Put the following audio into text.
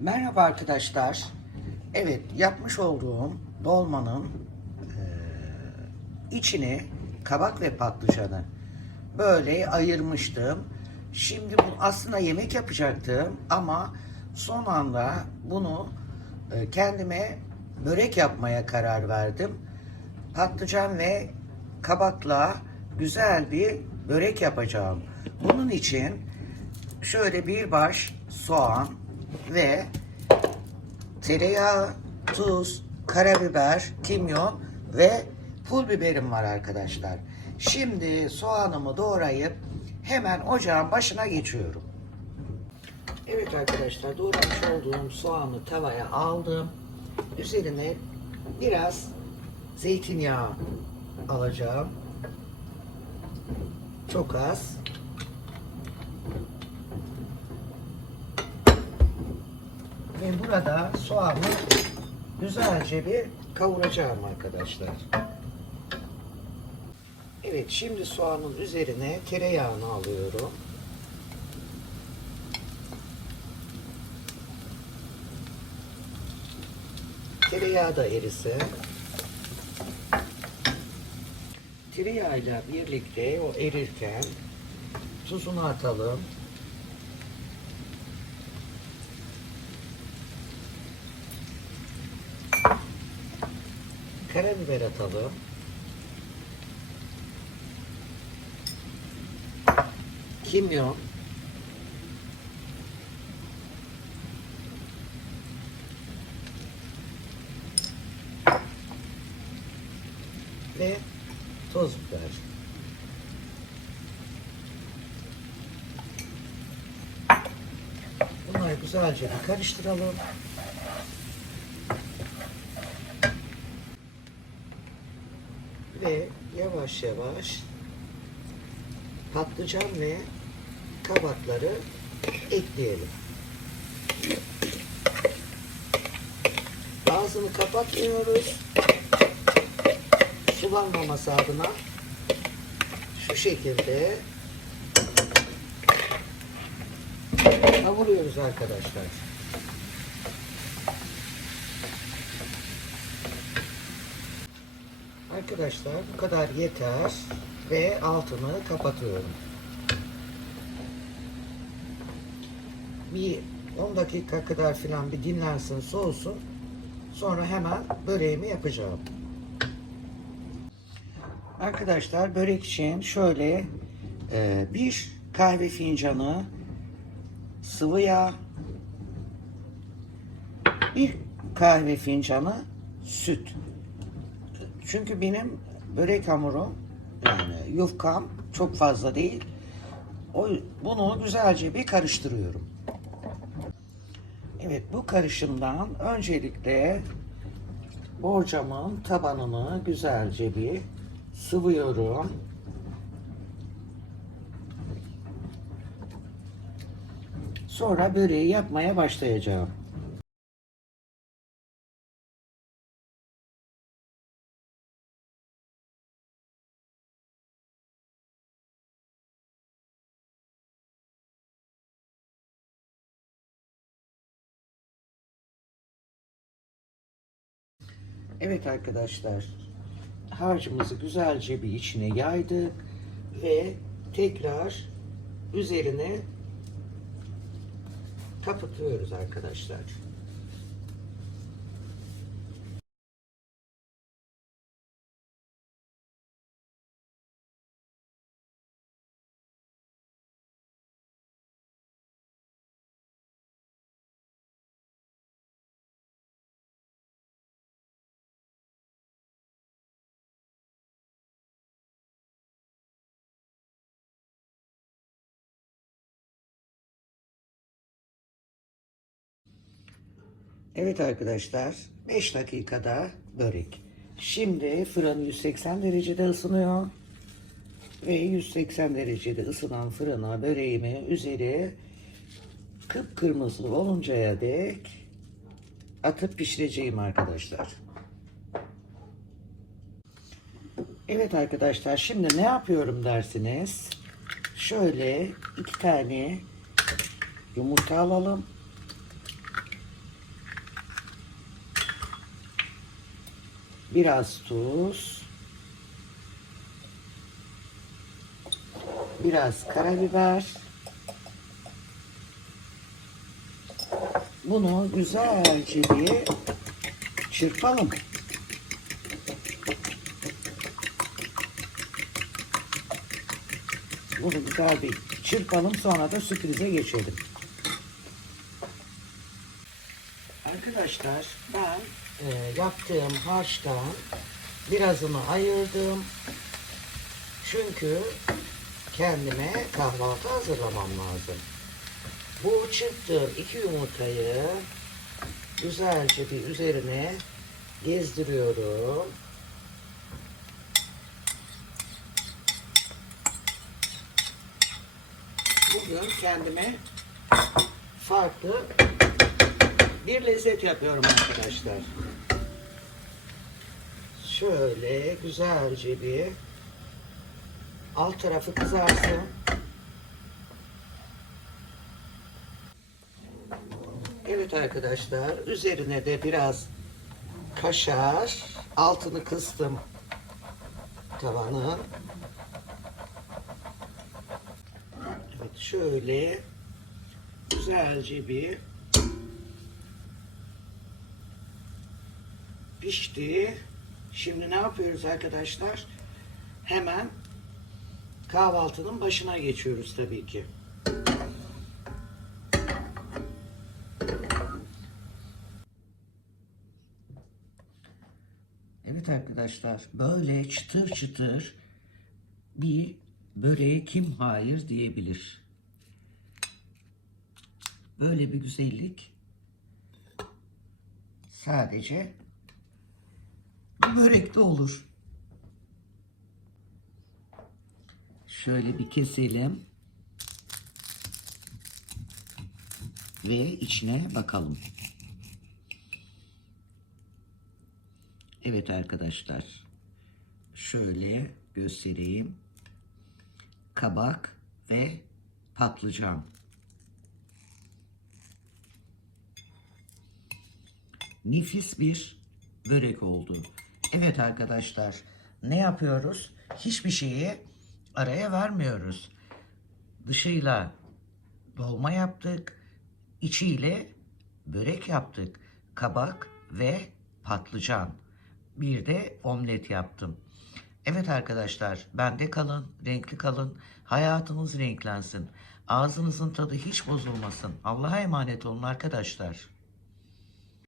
Merhaba arkadaşlar. Evet, yapmış olduğum dolmanın eee, içine kabak ve patlıcanı böyle ayırmıştım. Şimdi bu aslında yemek yapacaktım ama son anda bunu e, kendime börek yapmaya karar verdim. Patlıcan ve kabakla güzel bir börek yapacağım. Bunun için şöyle bir baş soğan ve tereyağı, tuz, karabiber, kimyon ve pul biberim var arkadaşlar. Şimdi soğanımı doğrayıp hemen ocağın başına geçiyorum. Evet arkadaşlar doğramış olduğum soğanı tavaya aldım. Üzerine biraz zeytinyağı alacağım. Çok az. Ve burada soğanı güzelce bir kavuracağım arkadaşlar. Evet şimdi soğanın üzerine tereyağını alıyorum. Tereyağı da erisin. Tereyağıyla birlikte o erirken tuzunu atalım. Karabiber atalım. Kimyon. Ve toz biber. Bunları güzelce bir karıştıralım. Ve yavaş yavaş patlıcan ve kabakları ekleyelim. Ağzını kapatmıyoruz. Sulanmaması adına şu şekilde kavuruyoruz arkadaşlar. Arkadaşlar bu kadar yeter ve altını kapatıyorum. Bir 10 dakika kadar filan bir dinlensin soğusun. Sonra hemen böreğimi yapacağım. Arkadaşlar börek için şöyle e, bir kahve fincanı sıvı yağ, bir kahve fincanı süt. Çünkü benim börek hamurum yani yufkam çok fazla değil. O, bunu güzelce bir karıştırıyorum. Evet bu karışımdan öncelikle borcamın tabanını güzelce bir sıvıyorum. Sonra böreği yapmaya başlayacağım. Evet arkadaşlar harcımızı güzelce bir içine yaydık ve tekrar üzerine kapatıyoruz arkadaşlar. Evet arkadaşlar 5 dakikada börek. Şimdi fırın 180 derecede ısınıyor. Ve 180 derecede ısınan fırına böreğimi üzeri kıpkırmızı oluncaya dek atıp pişireceğim arkadaşlar. Evet arkadaşlar şimdi ne yapıyorum dersiniz? Şöyle iki tane yumurta alalım. Biraz tuz. Biraz karabiber. Bunu güzelce bir çırpalım. Bunu güzel bir çırpalım sonra da sürprize geçelim. Arkadaşlar ben e, yaptığım harçtan birazını ayırdım. Çünkü kendime kahvaltı hazırlamam lazım. Bu çırptığım iki yumurtayı güzelce bir üzerine gezdiriyorum. Bugün kendime farklı bir lezzet yapıyorum arkadaşlar. Şöyle güzelce bir alt tarafı kızarsın. Evet arkadaşlar üzerine de biraz kaşar altını kıstım tavanın. Evet şöyle güzelce bir pişti. Şimdi ne yapıyoruz arkadaşlar? Hemen kahvaltının başına geçiyoruz tabii ki. Evet arkadaşlar böyle çıtır çıtır bir böreğe kim hayır diyebilir? Böyle bir güzellik sadece börekte olur. Şöyle bir keselim. Ve içine bakalım. Evet arkadaşlar. Şöyle göstereyim. Kabak ve patlıcan. Nefis bir börek oldu. Evet arkadaşlar. Ne yapıyoruz? Hiçbir şeyi araya vermiyoruz. Dışıyla dolma yaptık. içiyle börek yaptık. Kabak ve patlıcan. Bir de omlet yaptım. Evet arkadaşlar, bende kalın, renkli kalın. Hayatınız renklensin. Ağzınızın tadı hiç bozulmasın. Allah'a emanet olun arkadaşlar.